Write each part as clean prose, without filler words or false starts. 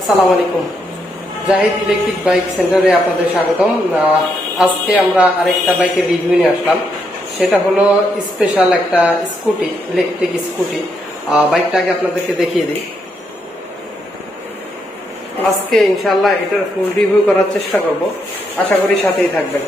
আসসালামু আলাইকুম। Zahid electric bike সেন্টারে আপনাদের স্বাগতম। আজকে আমরা আরেকটা বাইকের রিভিউ নিয়ে আসলাম। সেটা হলো স্পেশাল একটা স্কুটি, ইলেকট্রিক স্কুটি। বাইকটা আগে আপনাদেরকে দেখিয়ে দিই। আজকে ইনশাআল্লাহ এটার ফুল রিভিউ করার চেষ্টা করব, আশা করি সাথেই থাকবেন।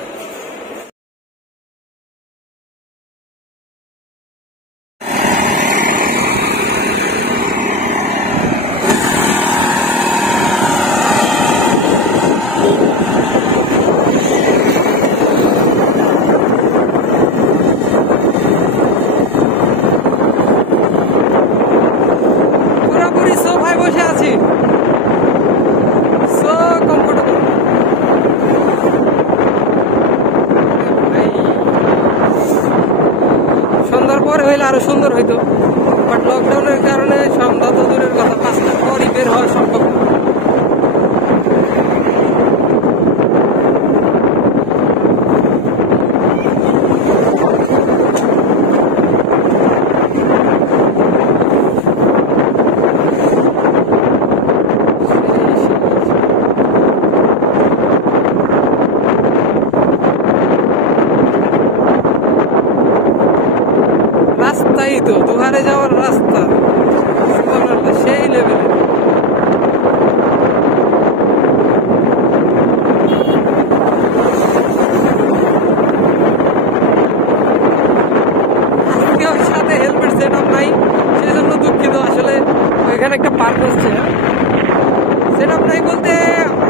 সন্ধ্যার পরে হইলে আরো সুন্দর হইতো, বাট লকডাউনের কারণে সন্ধ্যা তো দূরের কথা, 5টার পরই বের হওয়া সম্ভব না। রাস্তাই তো দুহারে যাওয়ার রাস্তা সেই লেভেলে। কেউ সাথে হেলমেট সেট আপ নাই, সেজন্য দুঃখিত। আসলে ওইখানে একটা পার্ক হচ্ছে, সেট আপ নাই বলতে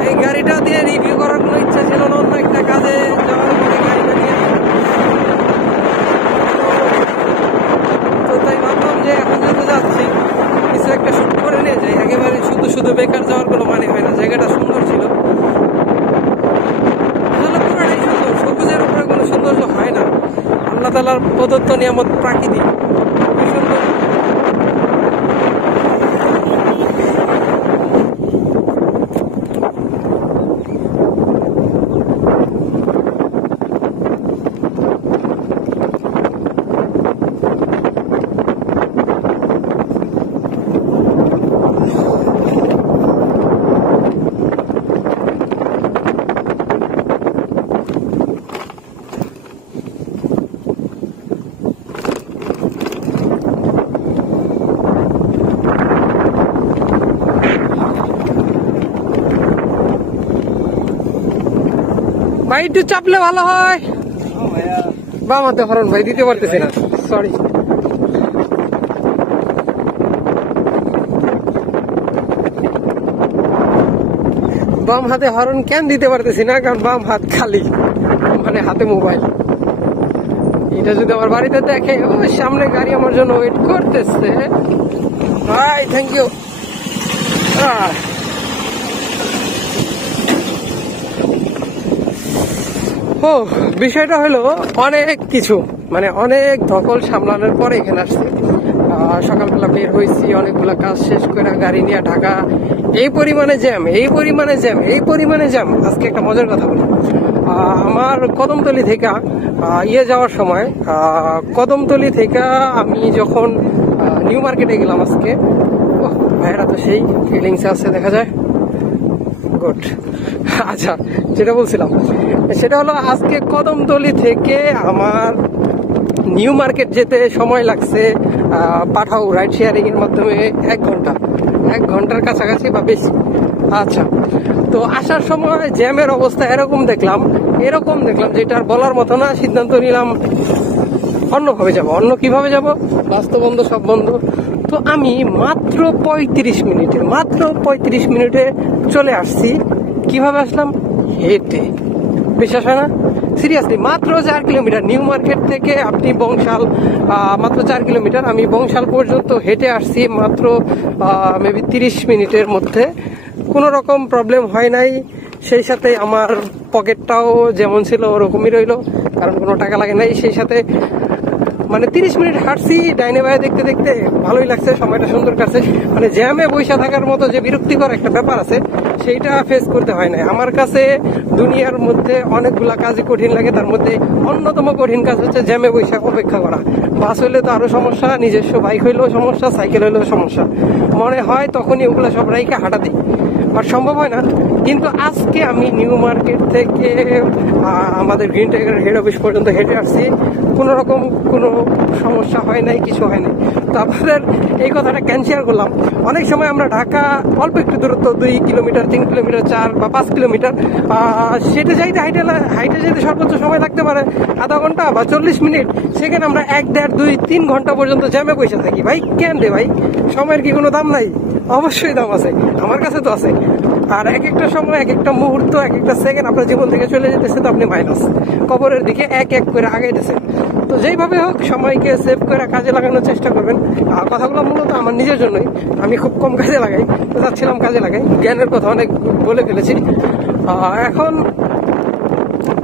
এই গাড়িটা দিয়ে রিভিউ করার কোনো ইচ্ছা ছিল না, অন্য একটা কাজে যাওয়ার পরে গাড়িটা নিয়ে এখন যেহেতু যাচ্ছি কিছু একটা শুট করে নিয়ে যাই। একেবারে শুধু শুধু বেকার যাওয়ার কোনো মানে হয় না। জায়গাটা সুন্দর ছিল, আসলে পুরোটাই সুন্দর। সবুজের উপরে কোনো সৌন্দর্য হয় না, আল্লাহ তাআলার প্রদত্ত নিয়ামত প্রাকৃতিক সুন্দর। ভাই একটু চাপলে ভালো হয়। বাম হাতে হরন ভাই দিতে পারতেছি না, সরি। বাম হাতে হরন কেন দিতে পারতেছি না? কারণ বাম হাত খালি, মানে হাতে মোবাইল। এটা যদি আমার বাড়িতে দেখে, ওই সামনে গাড়ি আমার জন্য ওয়েট করতেছে। ভাই থ্যাংক ইউ। ও বিষয়টা হলো অনেক কিছু, মানে অনেক ধকল সামলানোর পরে এখানে আসছি। সকালবেলা বের হয়েছি, অনেকগুলা কাজ শেষ করে গাড়ি নিয়ে ঢাকা। এই পরিমাণে জ্যাম, এই পরিমাণে জ্যাম, এই পরিমাণে জ্যাম। আজকে একটা মজার কথা বলি। আমার কদমতলি থেকে যাওয়ার সময়, কদমতলি থেকে আমি যখন নিউ মার্কেটে গেলাম আজকে, ভাইয়েরা তো সেই ফিলিংস আছে দেখা যায়। গুড। আচ্ছা, যেটা বলছিলাম সেটা হলো আজকে কদমতলি থেকে আমার নিউ মার্কেট যেতে সময় লাগছে পাঠাও রাইড শেয়ারিং এর মাধ্যমে 1 ঘন্টার কাছাকাছি বা বেশি। আচ্ছা, তো আসার সময় জ্যামের অবস্থা এরকম দেখলাম যেটা আর বলার মতো না। সিদ্ধান্ত নিলাম অন্যভাবে যাব। অন্য কিভাবে যাব? রাস্তা বন্ধ, সব বন্ধ। তো আমি মাত্র 35 মিনিটে চলে আসছি। কিভাবে আসলাম? হেঁটে। বিশ্বাস হয় না? সিরিয়াসলি মাত্র 4 কিলোমিটার নিউ মার্কেট থেকে আপনি বংশাল, মাত্র 4 কিলোমিটার। আমি বংশাল পর্যন্ত হেঁটে আসছি মাত্র মেবি 30 মিনিটের মধ্যে। কোনো রকম প্রবলেম হয় নাই। সেই সাথে আমার পকেটটাও যেমন ছিল ওরকমই রইলো, কারণ কোনো টাকা লাগে নাই। সেই সাথে মানে 30 মিনিট হাঁটছি ডাইনে বায়ে দেখতে দেখতে, ভালোই লাগছে, সময়টা সুন্দর কাটছে। মানে জ্যামে বৈশা থাকার মতো যে বিরক্তিকর একটা ব্যাপার আছে, সেইটা ফেস করতে হয় না আমার কাছে। দুনিয়ার মধ্যে অনেকগুলা কাজই কঠিন লাগে, তার মধ্যে অন্যতম কঠিন কাজ হচ্ছে জ্যামে বৈশা অপেক্ষা করা। বাস হইলে তো আরো সমস্যা, নিজস্ব বাইক হইলেও সমস্যা, সাইকেল হইলেও সমস্যা। মনে হয় তখনই ওগুলা সব রাইখে হাঁটা দিই। আর সম্ভব হয় না। কিন্তু আজকে আমি নিউ মার্কেট থেকে আমাদের গ্রিন টাইগার হেড অফিস পর্যন্ত হেঁটে আসছি, কোনো রকম কোনো সমস্যা হয় নাই, কিছু হয় নাই। তো আপনাদের এই কথাটা কেন শেয়ার করলাম, অনেক সময় আমরা ঢাকা অল্প একটু দূরত্ব 2 কিলোমিটার 3 কিলোমিটার 4 বা 5 কিলোমিটার সেটা যাইতে হাইটে যেতে সর্বোচ্চ সময় লাগতে পারে আধা ঘন্টা বা 40 মিনিট, সেখানে আমরা 1, 1.5, 2, 3 ঘন্টা পর্যন্ত জ্যামে বসে থাকি। ভাই কেন রে ভাই, সময়ের কি কোনো দাম নাই? অবশ্যই দাম আছে, আমার কাছে তো আছে। আর এক একটা সময়, এক একটা মুহূর্ত, এক একটা সেকেন্ড আপনার জীবন থেকে চলে যেতেছে, তো আপনি মাইনাস কবরের দিকে এক এক করে আগাইতেছেন। তো যেইভাবে হোক সময়কে সেভ করে কাজে লাগানোর চেষ্টা করবেন। কথাগুলো মূলত আমার নিজের জন্যই, আমি খুব কম কাজে লাগাই, তো যাচ্ছিলাম কাজে লাগাই। জ্ঞানের কথা অনেক বলে ফেলেছি, এখন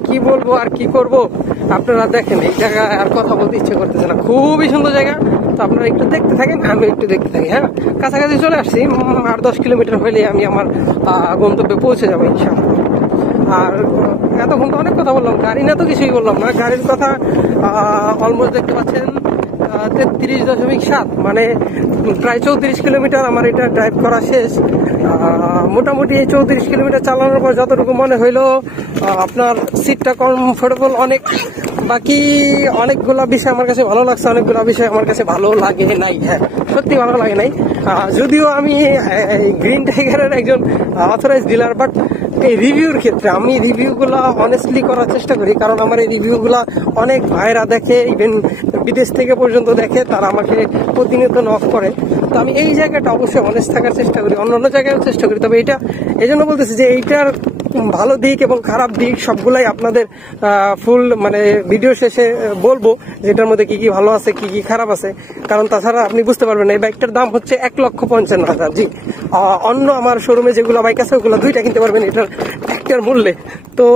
কি বলবো আর কি করব, আপনারা দেখেন। এই জায়গায় আর কথা বলতে ইচ্ছে করতেছে না, খুবই সুন্দর জায়গা। তো আপনারা একটু দেখতে থাকেন, আমি একটু দেখতে থাকি। হ্যাঁ, কাছাকাছি চলে আসছি, 8-10 কিলোমিটার হলে আমি আমার গন্তব্যে পৌঁছে যাবো ইনশাআল্লাহ। আর এতক্ষণ তো অনেক কথা বললাম, গাড়ি না তো কিছুই বললাম না। গাড়ির কথা অলমোস্ট দেখতে পাচ্ছেন 33.7, মানে প্রায় 34 কিলোমিটার আমার এটা ড্রাইভ করা শেষ। মোটামুটি এই 34 কিলোমিটার চালানোর পর যতটুকু মনে হইলো আপনার সিটটা কমফোর্টেবল অনেক। বাকি অনেকগুলা বিষয় আমার কাছে ভালো লাগছে, অনেকগুলা বিষয় আমার কাছে ভালো লাগে নাই। হ্যাঁ, সত্যি ভালো লাগে নাই। যদিও আমি গ্রিন টাইগারের একজন অথরাইজ ডিলার, বাট এই রিভিউর ক্ষেত্রে আমি রিভিউগুলা অনেস্টলি করার চেষ্টা করি, কারণ আমার এই রিভিউগুলা অনেক ভাইরা দেখে, ইভেন বিদেশ থেকে পর্যন্ত দেখে, তারা আমাকে প্রতিনিয়ত নক করে। তো আমি এই জায়গাটা অবশ্যই অনেস্ট থাকার চেষ্টা করি, অন্যান্য জায়গায়ও চেষ্টা করি। তবে এটা এই জন্য বলতেছি যে এইটার ভালো দিক এবং খারাপ দিক সবগুলাই আপনাদের ফুল মানে ভিডিও শেষে বলবো, যেটার মধ্যে কি কি ভালো আছে, কি কি খারাপ আছে। কারণ তাছাড়া আপনি বুঝতে পারবেন, এই বাইকটার দাম হচ্ছে 1,55,000। জি, অন্য আমার শোরুমে যেগুলো বাইক আছে ওগুলো 2টা কিনতে পারবেন এটার একটার মূল্যে। তো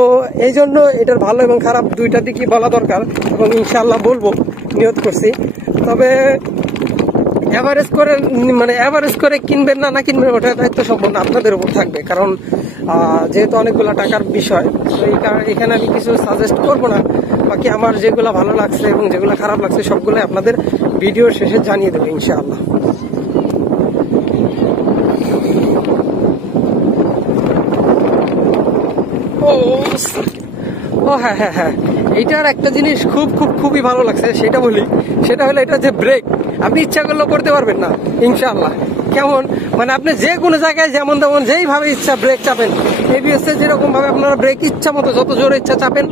এই জন্য এটার ভালো এবং খারাপ দুইটা দিকই বলা দরকার, এবং ইনশাআল্লাহ বলবো, নিয়ত করছি। তবে এভারেজ করে কিনবেন না কিনবেন, ওটা দায়িত্ব সম্পূর্ণ আপনাদের উপর থাকবে। কারণ যেহেতু অনেকগুলো টাকার বিষয়, তো এই কারণে এখানে আমি কিছু সাজেস্ট করবো না। বাকি আমার যেগুলো ভালো লাগছে এবং যেগুলো খারাপ লাগছে সবগুলো আপনাদের ভিডিও শেষে জানিয়ে দেবো ইনশাআল্লাহ। ও হ্যাঁ, এইটার একটা জিনিস খুবই ভালো লাগছে, সেটা বলি। সেটা হলো এটা যে ব্রেক, আপনি ইচ্ছা করলেও করতে পারবেন না ইনশাআল্লাহ। কেমন মানে আপনি যে কোনো জায়গায় যেমন তেমন যেইভাবে ইচ্ছা ব্রেক চাপেন, এবিএস এ যেরকম ভাবে আপনারা ব্রেক ইচ্ছা মতো যত জোরে ইচ্ছা চাপেন,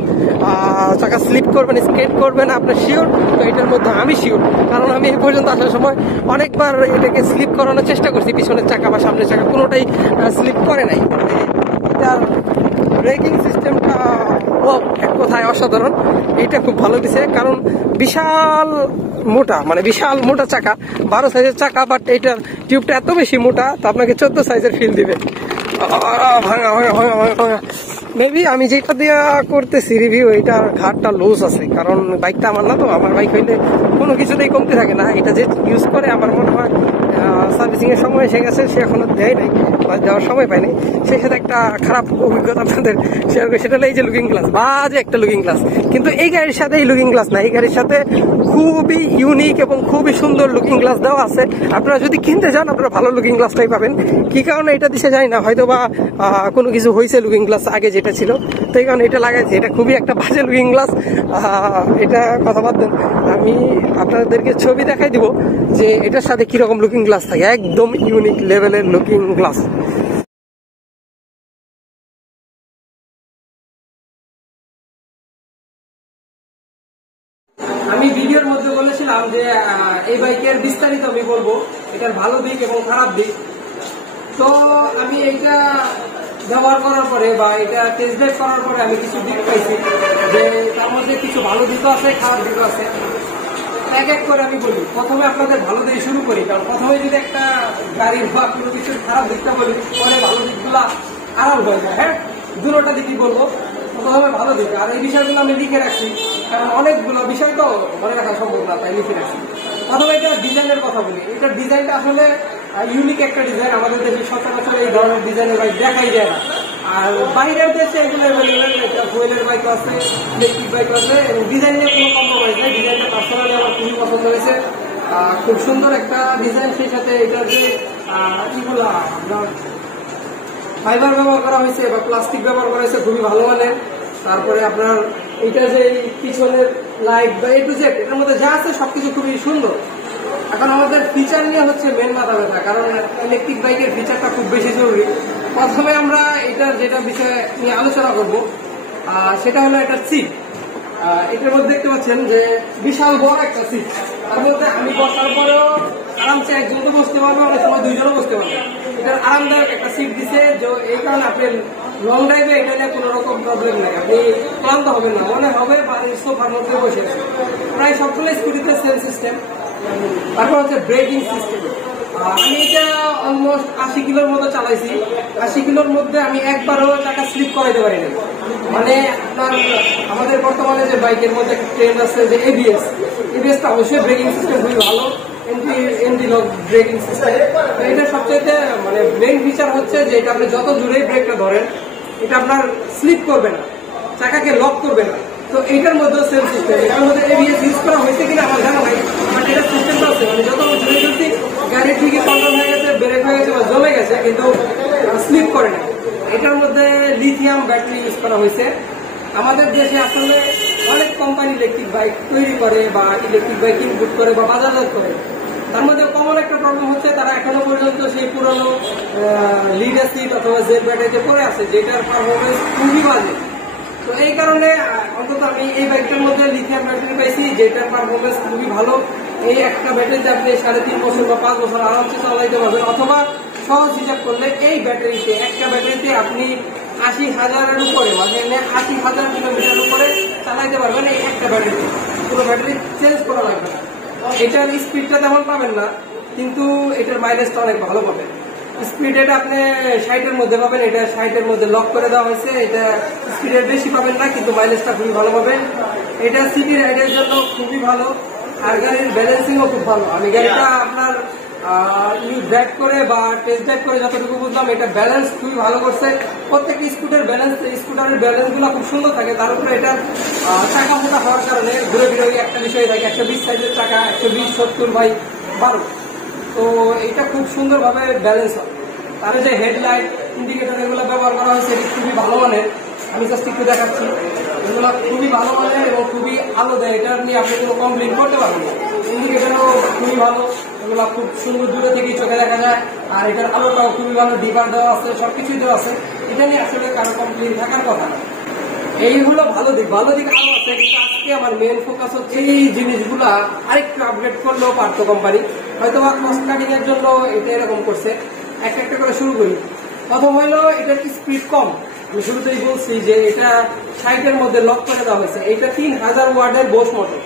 চাকা স্লিপ করবেন, স্কেট করবেন, আপনার শিওর। তো এটার মধ্যে আমি শিওর, কারণ আমি এই পর্যন্ত আসার সময় অনেকবার এটাকে স্লিপ করানোর চেষ্টা করছি, পিছনের চাকা বা সামনের চাকা কোনোটাই স্লিপ করে নাই। এটার ব্রেকিং সিস্টেমটা এক কথায় অসাধারণ। এটা খুব ভালো দিছে, কারণ বিশাল মোটা চাকা, 12 সাইজের চাকা, বাট এইটার টিউবটা এত বেশি মোটা, তো আপনাকে 14 সাইজের ফিল দিবে। ভাঙা মেবি আমি যেটা দিয়ে করতেছি রিভিউ, এইটার ঘাটটা লুজ আছে, কারণ বাইকটা আমার না, তো আমার বাইক হইলে কোনো কিছুতেই কমতে থাকে না। এটা যে ইউজ করে আমার মনে হয় সার্ভিসিং এর সময় এসে গেছে, সে এখনো দেয় নাই বা দেওয়ার সময় পায়নি। সেই সাথে একটা খারাপ অভিজ্ঞতা আপনাদের শেয়ার করি, সেটা হলো এই যে লুকিং গ্লাস, বাজে একটা লুকিং গ্লাস। কিন্তু এই গাড়ির সাথে এই লুকিং গ্লাস না, এই গাড়ির সাথে খুবই ইউনিক এবং খুবই সুন্দর লুকিং গ্লাস দেওয়া আছে। আপনারা যদি কিনতে যান, আপনারা ভালো লুকিং গ্লাসটাই পাবেন। কি কারণে এটা দিশে যায় না, হয়তো বা কোনো কিছু হয়েছে লুকিং গ্লাস আগে যেটা ছিল, তো এই কারণে এটা লাগাইছে। এটা খুবই একটা বাজে লুকিং গ্লাস। এটা কথা বাদ দেন, আমি আপনাদেরকে ছবি দেখাই দিব যে এটার সাথে কিরকম লুকিং গ্লাস থাকে, একদম ইউনিক লেভেলের লুকিং গ্লাস। আমি ভিডিওর মধ্যে বলেছিলাম যে এই বাইকের বিস্তারিত আমি বলবো, এটার ভালো দিক এবং খারাপ দিক। তো আমি এইটা ব্যবহার করার পরে বা এটা টেস্ট ড্রাইভ করার পরে আমি কিছু দিক পাইছি, যে তার মধ্যে কিছু ভালো দিকও আছে, খারাপ দিকও আছে। এক এক করে আমি বলি। প্রথমে আপনাদের ভালো দিয়ে শুরু করি, কারণ প্রথমে যদি একটা গাড়ির বা কোনো কিছুর খারাপ দিকটা বলি, পরে ভালো দিকগুলা আড়াল হয়ে যায়। হ্যাঁ, দুটোটা দিকই বলবো। প্রথমে ভালো দিক, আর এই বিষয়গুলো আমি লিখে রাখছি, কারণ অনেকগুলো বিষয় তো মনে রাখা সম্ভব না, তাই লিখে রাখছি। প্রথমে এটা ডিজাইনের কথা বলি। এটার ডিজাইনটা আসলে ইউনিক একটা ডিজাইন, আমাদের দেশে সচরাচর এই ধরনের ডিজাইনের বাইক দেখাই যায় না। আর বাইরের দেশে এগুলো ফুয়েলের বাইক আছে, ইলেকট্রিক বাইক আছে, এবং ডিজাইন নিয়ে কোনো কম্প্রোমাইজ নেই। ডিজাইনটা পার্সোনালি আমার খুবই পছন্দ হয়েছে, খুব সুন্দর একটা ডিজাইন। সেই সাথে এটার যে ফাইবার ব্যবহার করা হয়েছে বা প্লাস্টিক ব্যবহার করা হয়েছে খুবই ভালো মানের। তারপরে আপনার এটা যে পিছনের লাইট বা এ টু জেড এটার মধ্যে যা আছে সবকিছু খুবই সুন্দর। এখন আমাদের ফিচার নিয়ে হচ্ছে মেন মাথা ব্যথা, কারণ ইলেকট্রিক বাইকের ফিচারটা খুব বেশি জরুরি। প্রথমে আমরা এটার যেটা বিষয়ে নিয়ে আলোচনা করব সেটা হলো এটার সিট। এটার মধ্যে দেখতে পাচ্ছেন যে বিশাল বড় একটা সিট, তার মধ্যে আমি বসার পরেও আরামসে একজন তো বসতে পারবো, অনেক সময় দুইজনও বসতে পারবো। এটার আরামদায়ক একটা সিট দিছে, যে এই কারণে আপনি লং ড্রাইভে এটা নিয়ে কোনো রকম প্রবলেম নেই, আপনি ক্লান্ত হবেন না, মনে হবে বাড়ির সোফার মধ্যে বসে আছে। প্রায় সবগুলো স্কুটিতে সেম সিস্টেম। তারপর হচ্ছে ব্রেকিং সিস্টেম। আমি এটা অলমোস্ট 80 কিলোর মতো চালাইছি। 80 কিলোর মধ্যে আমি একবারও চাকা স্লিপ করাইতে পারিনি। মানে আপনার আমাদের বর্তমানে যে বাইকের মধ্যে একটা ট্রেন্ড আছে যে এবিএসটা অবশ্যই ব্রেকিং সিস্টেম খুবই ভালো, এন্টি লক ব্রেকিং সিস্টেম। এটা সবচেয়ে মানে মেইন ফিচার হচ্ছে যে এটা আপনি যত দূরেই ব্রেকটা ধরেন এটা আপনার স্লিপ করবে না, চাকাকে লক করবে না। তো এইটার মধ্যেও সেম সিস্টেম। এটার মধ্যে এবিএস ইউজ করা হয়েছে কিনা আমার জানা নাই, বাট এটা সিস্টেমটা আছে, মানে যত দূরে যদি গাড়ি ঠিকই কন্ট্রোল হয়ে গেছে, ব্রেক হয়ে গেছে বা জমে গেছে, কিন্তু স্লিপ করে না। এটার মধ্যে লিথিয়াম ব্যাটারি ইউজ করা হয়েছে। আমাদের দেশে আসলে অনেক কোম্পানি ইলেকট্রিক বাইক তৈরি করে বা ইলেকট্রিক বাইক ইনপুট করে বা বাজারজাত করে। তার মধ্যে কমন একটা প্রবলেম হচ্ছে তারা এখনো পর্যন্ত সেই পুরনো লিড অ্যাসিড অথবা জেড ব্যাটারিতে পড়ে আছে, যেটার পারফরমেন্স খুবই বাজে। তো এই কারণে অন্তত আমি এই বাইকটার মধ্যে লিথিয়াম ব্যাটারি পাইছি, যেটার পারফরমেন্স খুবই ভালো। এই একটা ব্যাটারিতে আপনি 3.5 বছর বা 5 বছর আরামসে চালাইতে পারবেন, অথবা সহজ হিসাব করলে এই ব্যাটারিতে একটা ব্যাটারিতে আপনি 80,000-এর উপরে, মানে 80,000 কিলোমিটার উপরে চালাইতে পারবেন এই একটা ব্যাটারিতে। পুরো ব্যাটারি চেঞ্জ করা লাগবে না। এটার স্পিডটা তেমন পাবেন না, কিন্তু এটার মাইলেজটা অনেক ভালো পাবেন। স্পিড এটা আপনি 60-এর মধ্যে পাবেন, এটা 60-এর মধ্যে লক করে দেওয়া হয়েছে। এটা স্পিডের বেশি পাবেন না, কিন্তু মাইলেজটা খুবই ভালো পাবেন। এটা সিটি রাইডের জন্য খুবই ভালো, আর গাড়ির ব্যালেন্সিংও খুব ভালো। আমি গাড়িটা আপনার ড্রাইভ করে বা টেস্ট ড্রাইভ করে যতটুকু বুঝলাম, এটা ব্যালেন্স খুবই ভালো করছে। প্রত্যেকটি স্কুটারের ব্যালেন্স গুলো খুব সুন্দর থাকে। তার উপরে এটা চাকা মোটা হওয়ার কারণে ঘুরে ফিরে ওই একটা বিষয় থাকে, 120 সাইজের চাকা, 120/70/12। তো এটা খুব সুন্দরভাবে ব্যালেন্স হয়। তার যে হেডলাইট, ইন্ডিকেটর এগুলো ব্যবহার করা হয়েছে, এটি খুবই ভালো মানের। আমি জাস্ট একটু দেখাচ্ছি, এগুলো খুবই ভালো মানের এবং খুবই আলো দেয়। এটা নিয়ে আপনি কোনো কমপ্লেন করতে পারবেন না। ইন্ডিকেটরও খুবই ভালো, এগুলো খুব সুন্দর দূরে থেকে চোখে দেখা যায়। আর এটার আলোটাও খুবই ভালো, ডিপার দেওয়া আছে, সবকিছুই দেওয়া আছে। এটা নিয়ে আসলে কারো কমপ্লেন থাকার কথা না। এই হলো ভালো দিক আরো আছে, কিন্তু আজকে আমার মেন ফোকাস হচ্ছে এই জিনিসগুলা আরেকটু আপগ্রেড করলেও পারতো কোম্পানি, হয়তো বা কস্ট কাটিং এর জন্য এটা এরকম করছে। একটা করে শুরু করি। প্রথম হলো এটার স্পিড কম। আমি শুরুতেই বলছি যে এটা 60-এর মধ্যে লক করে দেওয়া হয়েছে। এটা 3000 ওয়াটের বোস মোটর।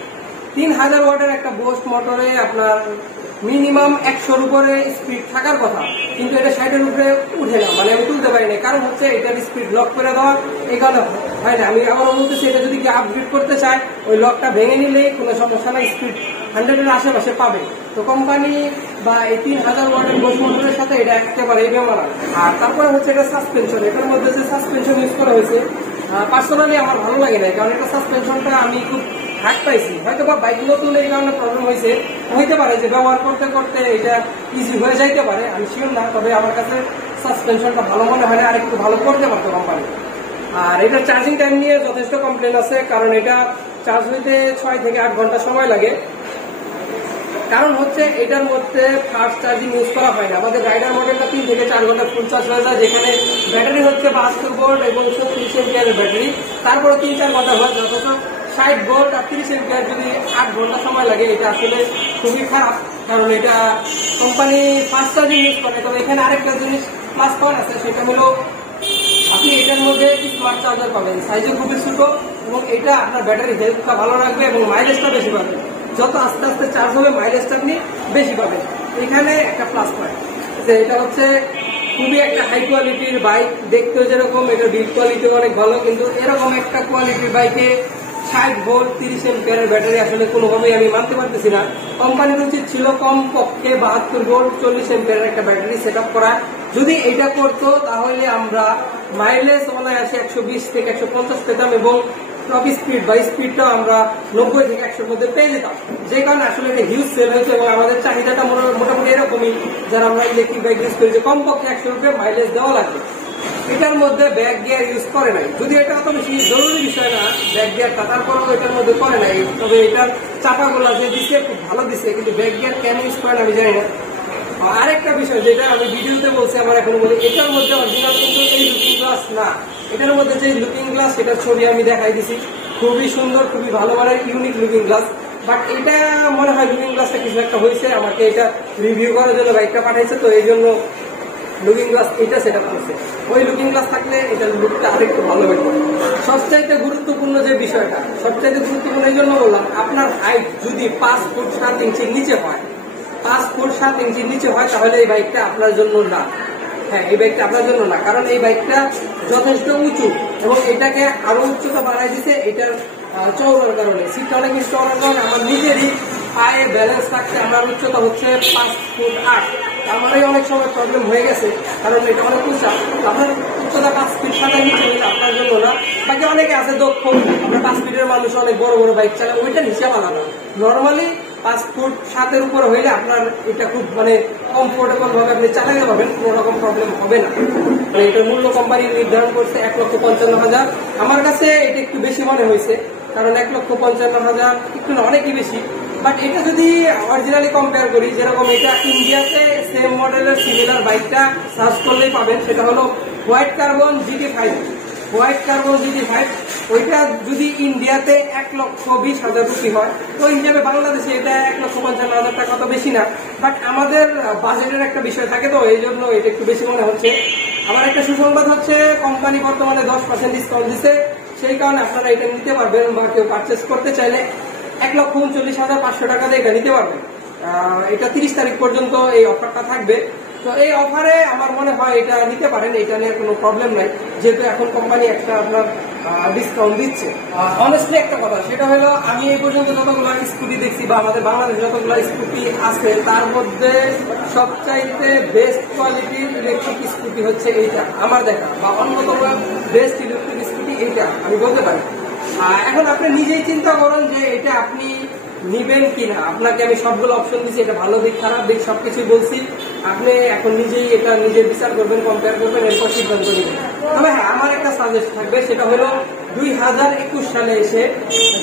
3000 ওয়াটের একটা বোস মোটরে আপনার মিনিমাম 100-র উপরে স্পিড থাকার কথা, কিন্তু এটা 60-এর উপরে উঠে না, মানে আমি তুলতে পারি না। কারণ হচ্ছে এটার স্পিড লক করে দেওয়া, এই কারণে হয় না। আমি আবারও বলতেছি, এটা যদি কি আপগ্রেড করতে চায়, ওই লকটা ভেঙে নিলেই কোনো সমস্যা না, স্পিড 100-এর আশেপাশে পাবে। তো কোম্পানি বা এই 3000 ওয়াটের বোস মোটরের সাথে এটা একেবারে বেমানা। আর তারপরে হচ্ছে এটা সাসপেনশন। এটার মধ্যে যে সাসপেনশন ইউজ করা হয়েছে, পার্সোনালি আমার ভালো লাগে না, কারণ এটা সাসপেনশনটা আমি খুব হ্যাক পাইছি। হয়তো বা বাইক নতুন এই কারণে প্রবলেম হয়েছে, হইতে পারে যে ব্যবহার করতে করতে এটা ইজি হয়ে যাইতে পারে, আমি শিওর না। তবে আমার কাছে সাসপেনশনটা ভালো মনে হয় না, আর একটু ভালো করতে পারতো কোম্পানি। আর এটা চার্জিং টাইম নিয়ে যথেষ্ট কমপ্লেন আছে, কারণ এটা চার্জ হইতে 6 থেকে 8 ঘন্টা সময় লাগে। কারণ হচ্ছে এটার মধ্যে ফাস্ট চার্জিং ইউজ করা হয় না। আমাদের রাইডার মডেলটা 3 থেকে 4 ঘন্টা ফুল চার্জ হয়ে যায়, যেখানে ব্যাটারি হচ্ছে 72 ভোল্ট এবং 30 এম্পিয়ারের ব্যাটারি, তারপরে 3-4 ঘন্টা হয়। যথেষ্ট 60 ভোল্ট আর 30 এম্পিয়ার যদি 8 ঘন্টা সময় লাগে, এটা আসলে খুবই খারাপ। কারণ এটা কোম্পানি ফাস্ট চার্জিং ইউজ করে। তবে এখানে আরেকটা জিনিস প্লাস পয়েন্ট আছে, সেটা হলো আপনি এটার মধ্যে স্মার্ট চার্জার পাবেন, সাইজে খুবই ছোট, এবং এটা আপনার ব্যাটারি হেলথটা ভালো রাখবে এবং মাইলেজটা বেশি পাবেন। যত আস্তে আস্তে চার্জ হবে, মাইলেজটা আপনি বেশি পাবেন। এখানে একটা প্লাস পয়েন্ট, এটা হচ্ছে খুবই একটা হাই কোয়ালিটির বাইক। দেখতেও যেরকম, এটা বিল্ড কোয়ালিটি অনেক ভালো, কিন্তু এরকম একটা কোয়ালিটির বাইকে 60 ভোল্ট 30 এম্পিয়ারের ব্যাটারি আসলে কোনোভাবেই আমি মানতে পারতেছি না। কোম্পানির উচিত ছিল কম পক্ষে 72 ভোল্ট 40 এম্পিয়ারের একটা ব্যাটারি সেট আপ করা। যদি এটা করতো, তাহলে আমরা মাইলেজ অনায়াসে 120 থেকে 150 পেতাম, এবং টপ স্পিড বা স্পিডটাও আমরা 90 থেকে 100-র মধ্যে পেয়ে যেতাম। যে কারণে আসলে এটা হিউজ সেল হয়েছে, এবং আমাদের চাহিদাটা মোটামুটি এরকমই, যারা আমরা ইলেকট্রিক বাইক ইউজ করি, যে কমপক্ষে 100 রুপে মাইলেজ দেওয়া লাগবে। এটার মধ্যে ব্যাক গিয়ার ইউজ করে নাই, যদি এটা অত বেশি জরুরি বিষয় না ব্যাক গিয়ারটা, তারপরেও এটার মধ্যে করে নাই। তবে এটার চাকাগুলো যে দিচ্ছে খুব ভালো দিচ্ছে, কিন্তু ব্যাক গিয়ার কেন ইউজ করে আমি জানি না। আরেকটা বিষয় যেটা আমি ভিডিওতে বলছি, আমার এখন বলি, এটার মধ্যে অরিজিনাল কিন্তু এই লুকিং গ্লাস না। এটার মধ্যে যে লুকিং গ্লাস সেটার ছবি আমি দেখাই দিছি, খুবই সুন্দর, খুবই ভালো মানের ইউনিক লুকিং গ্লাস। বাট এটা মনে হয় লুকিং গ্লাসটা কিছু একটা হয়েছে, আমাকে এটা রিভিউ করার জন্য বাইকটা পাঠাইছে, তো এই জন্য লুকিং গ্লাস এটা সেট আপ করছে। ওই লুকিং গ্লাস থাকলে এটার লুকটা আরেকটু ভালো হইতো। সবচাইতে গুরুত্বপূর্ণ যে বিষয়টা, সবচাইতে গুরুত্বপূর্ণ এই জন্য বললাম, আপনার হাইট যদি 5 ফুট 7 ইঞ্চির নিচে হয়, 5 ফুট 7 ইঞ্চির নিচে হয়, তাহলে এই বাইকটা আপনার জন্য না। হ্যাঁ, এই বাইকটা আপনার জন্য না, কারণ এই বাইকটা যথেষ্ট উঁচু এবং এটাকে আরো উচ্চতা বাড়াই দিতে এটার চওড়ার কারণে, সিটটা অনেক বেশি চওড়ার কারণে আমার নিজেরই পায়ে ব্যালেন্স রাখতে আমার উচ্চতা হচ্ছে 5 ফুট 8। আমারই অনেক সময় প্রবলেম হয়ে গেছে, কারণ এটা অনেক উঁচা। আপনার উচ্চতা 5 ফিট 7 নিচে হলে আপনার জন্য না। বাকি অনেকে আছে দক্ষ, আমরা 5 ফিটের মানুষ অনেক বড় বড় বাইক চালায়, ওইটার হিসাব আলাদা। নর্মালি 5 ফুট 7 উপরে হইলে আপনার এটা খুব কমফোর্টেবল ভাবে আপনি চালাতে পারবেন, কোনো রকম প্রবলেম হবে না। এটার মূল্য কোম্পানি নির্ধারণ করছে 1,55,000। আমার কাছে এটা একটু বেশি মনে হয়েছে, কারণ 1,55,000 একটু না, অনেকই বেশি। বাট এটা যদি অরিজিনালি কম্পেয়ার করি, যেরকম এটা ইন্ডিয়াতে সেম মডেলের সিমিলার বাইকটা সার্চ করলেই পাবেন, সেটা হলো white carbon GT5। White carbon GT5 ওইটা যদি ইন্ডিয়াতে 1,20,000 রুপি হয়, ওই হিসাবে বাংলাদেশে এটা 1,55,000 টাকা, তো বেশি না। বাট আমাদের বাজেটের একটা বিষয় থাকে, তো এই জন্য এটা একটু বেশি মনে হচ্ছে। আমার একটা সুসংবাদ হচ্ছে, কোম্পানি বর্তমানে 10% ডিসকাউন্ট দিচ্ছে, সেই কারণে আপনারা এটা নিতে পারবেন, বা কেউ পারচেস করতে চাইলে 1,39,500 টাকা দিয়ে এটা নিতে পারবেন। এটা 30 তারিখ পর্যন্ত এই অফারটা থাকবে। তো এই অফারে আমার মনে হয় এটা নিতে পারেন, এটা নিয়ে কোনো প্রবলেম নাই, যেহেতু এখন কোম্পানি একটা আপনার ডিসকাউন্ট দিচ্ছে। অনেস্টলি একটা কথা, সেটা হলো আমি এই পর্যন্ত যতগুলো স্কুটি দেখছি, বা আমাদের বাংলাদেশে যতগুলো স্কুটি আছে, তার মধ্যে সবচাইতে বেস্ট কোয়ালিটির ইলেকট্রিক স্কুটি হচ্ছে এইটা আমার দেখা, বা অন্যতম বেস্ট ইলেকট্রিক স্কুটি এইটা আমি বলতে পারি। এখন আপনি নিজেই চিন্তা করেন যে এটা আপনি নিবেন কিনা। আপনাকে আমি সবগুলো অপশন দিচ্ছি, এটা ভালো দিক খারাপ দিক সবকিছুই বলছি, আপনি এখন নিজেই এটা নিজে বিচার করবেন, কম্পেয়ার করবেন, এরপর সিদ্ধান্ত নেবেন। তবে হ্যাঁ, আমার একটা সাজেস্ট থাকবে, সেটা হলো 2021 সালে এসে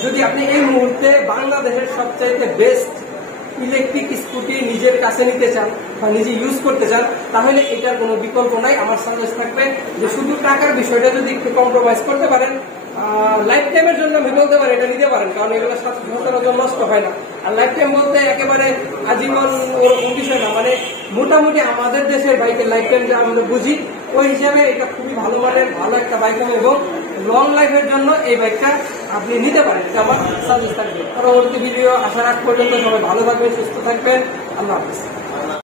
যদি আপনি এই মুহূর্তে বাংলাদেশের সবচাইতে বেস্ট ইলেকট্রিক স্কুটি নিজের কাছে নিতে চান বা নিজে ইউজ করতে চান, তাহলে এটার কোনো বিকল্প নাই। আমার সাজেস্ট থাকবে যে শুধু টাকার বিষয়টা যদি একটু কম্প্রোমাইজ করতে পারেন, লাইফ টাইমের জন্য আমি বলতে পারি এটা নিতে পারেন, কারণ এগুলো সচরাচর নষ্ট হয় না। আর লাইফ টাইম বলতে একেবারে আজীবন ওরকম বিষয় না, মোটামুটি আমাদের দেশের বাইকের লাইফ টাইম যে আমরা বুঝি, ওই হিসাবে এটা খুবই ভালো মানের ভালো একটা বাইক হবে, এবং লং লাইফের জন্য এই বাইকটা আপনি নিতে পারেন, এটা আমার সাজেস্ট থাকবে। পরবর্তী ভিডিও আসার আগ পর্যন্ত সবাই ভালো থাকবেন, সুস্থ থাকবেন, আল্লাহ হাফেজ।